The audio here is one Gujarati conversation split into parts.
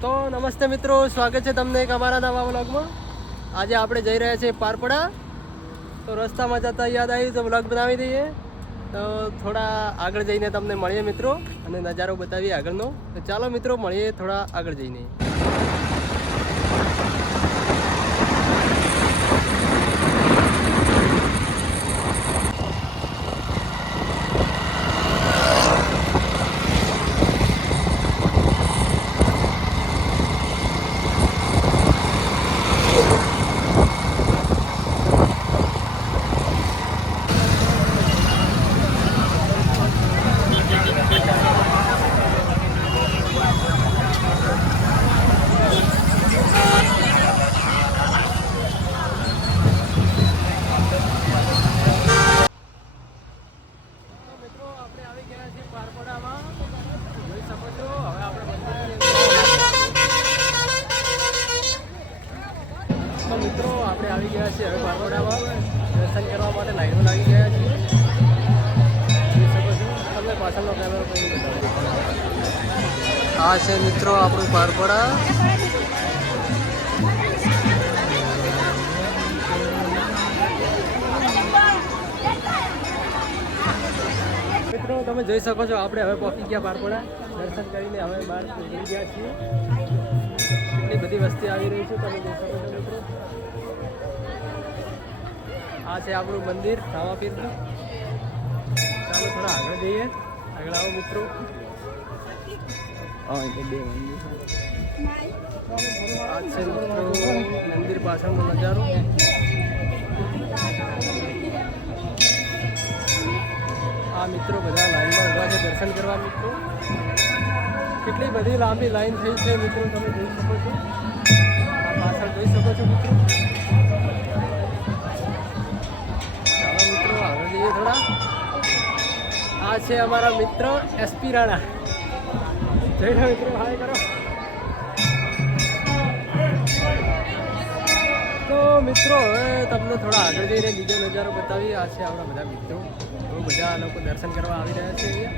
તો નમસ્તે મિત્રો, સ્વાગત છે તમને એક અમારા નવા વ્લોગમાં. આજે આપણે જઈ રહ્યા છીએ પારપડા. તો રસ્તામાં જતા યાદ આવી તો વ્લોગ બનાવી દઈએ. તો થોડા આગળ જઈને તમને મળીએ મિત્રો અને નજારો બતાવીએ આગળનો. તો ચાલો મિત્રો મળીએ થોડા આગળ જઈને. મિત્રો આપણે આવી ગયા છીએ હવે પારપડામાં. દર્શન કરવા માટે લાઈનો લાગી ગયા છીએ. જોઈ શકો છો, તમને પાછળનો કેમેરો કઈ બતાવો. આ છે મિત્રો આપણું પારપડા. મિત્રો તમે જોઈ શકો છો આપણે હવે પહોંચી ગયા પારપડા. દર્શન કરીને હવે બહાર નીકળી ગયા છીએ. એટલી બધી વસ્તી આવી રહી છે, તમે જોઈ શકો છો મિત્રો. આ છે આપણું મંદિર રામાપીરનું. ચાલો થોડા આગળ જઈએ. આગળ આવો મિત્રો. આ છે મિત્રો મંદિર પાછળનો નજારો. આ મિત્રો બધા લાઈનમાં ઊભા છે દર્શન કરવા મિત્રો. કેટલી બધી લાંબી લાઈન થઈ છે મિત્રો, તમે જોઈ શકો છો. આ પાછળ જોઈ શકો છો મિત્રો. ચાલો મિત્રો આગળ જઈએ થોડા. આ છે અમારા મિત્ર એસપી રાણા. જય મિત્રો, હાય કરો. તો મિત્રો હવે તમને થોડા આગળ જઈને બીજો નજારો બતાવી. આ છે આપણા બધા મિત્રો. બહુ બધા લોકો દર્શન કરવા આવી રહ્યા છે અહીંયા.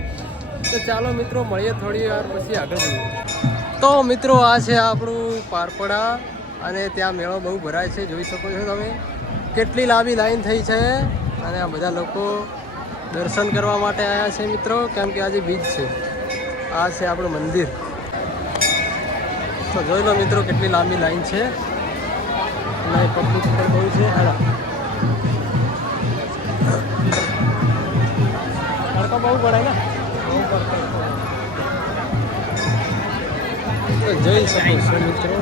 તો ચાલો મિત્રો મળીએ થોડી વાર પછી આગળ જઈએ. તો મિત્રો આ છે આપણું પારપડા અને ત્યાં મેળો બહુ ભરાય છે, જોઈ શકો છો તમે. કેટલી લાંબી લાઈન થઈ છે અને આ બધા લોકો દર્શન કરવા માટે આવ્યા છે મિત્રો, કેમ કે આજે બીજ છે. આ છે આપણું મંદિર. તો જોઈ લો મિત્રો કેટલી લાંબી લાઈન છે અને પબ્લિક પણ બહુ છે. તડકો બહુ પડે ને, તો જોઈ શકો છો મિત્રો.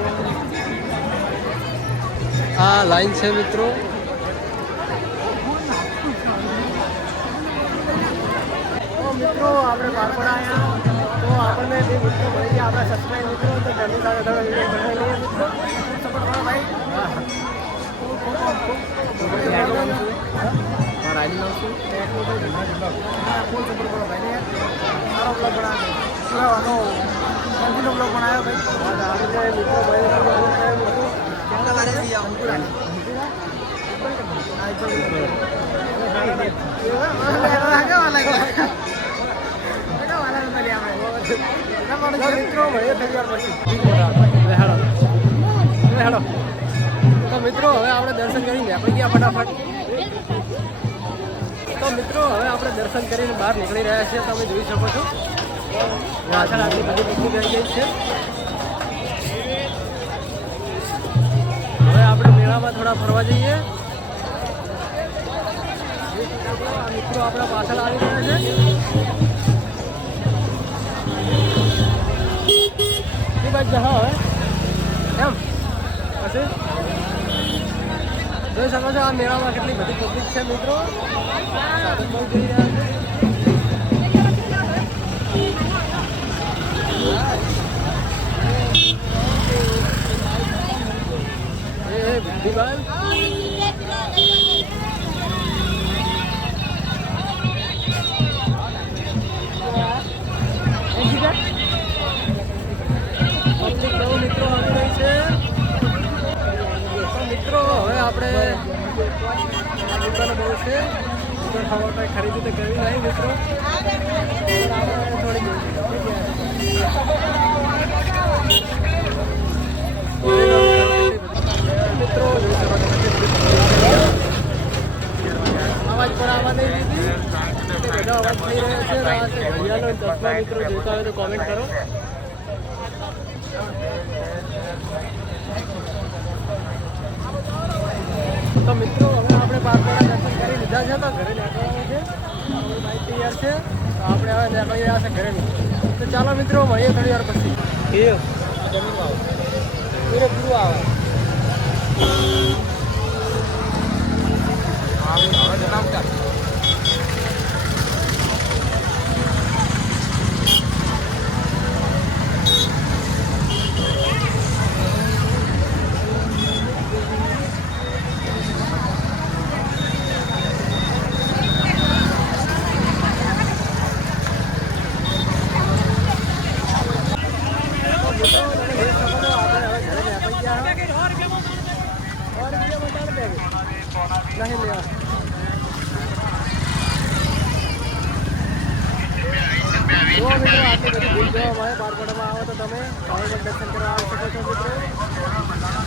આ લાઈન છે મિત્રો. મિત્રો આપણે પારપડા આવ્યા તો આપણને બે મિત્રો મળી ગયા, આપણા સબસ્ક્રાઈબ મિત્રો. તો તેમની સાથે તમે વિડીયો બનાવી લઈએ મિત્રો. સપોર્ટ કરો ભાઈ. રાજી નામ છું. ફૂલ સપોર્ટ કરો ભાઈને. સારો બ્લોગ બનાવ્યો, કન્ટિન્યુ બ્લોગ બનાવ્યો ભાઈ. આપણે મિત્રો તો મિત્રો હવે આપણે દર્શન કરીને નીકળી ગયા ફટાફટ. તો મિત્રો હવે આપણે દર્શન કરીને બહાર નીકળી રહ્યા છીએ, તમે જોઈ શકો છો. પાછળ આટલી બધી પબ્લિક આવી ગઈ છે. હવે આપણે મેળામાં થોડા ફરવા જઈએ. મિત્રો આપણા પાછળ આવી રહ્યા છે. એ બાજુ જવા હવે એમ પછી જોઈ શકો છો. આ મેળામાં કેટલી બધી પબ્લિક છે મિત્રો. સાધન બહુ જઈ રહ્યા છે. ભીભાઈ મિત્રો આવી રહી છે. મિત્રો હવે આપણે દુકાનો બહુ છે. દુકાન ખાવા કંઈ ખરીદી તો કરવી નહીં મિત્રો. થોડી હોય તો કોમેન્ટ કરો. તો મિત્રો હવે આપણે બારપડા દર્શન કરી લીધા છે તો ઘરે નીકળવાનું છે. બાઈક તૈયાર છે તો આપણે હવે નીકળી રહ્યા છે ઘરે. તો ચાલો મિત્રો મળીએ થોડી વાર પછી. જમીન આવે પૂરું આવે. नहीं लिया જો મિત્રો આટલી બધી ભીડ જોવા મળે બારપડામાં આવો તો તમે દર્શન કરવા આવી શકો છો મિત્રો.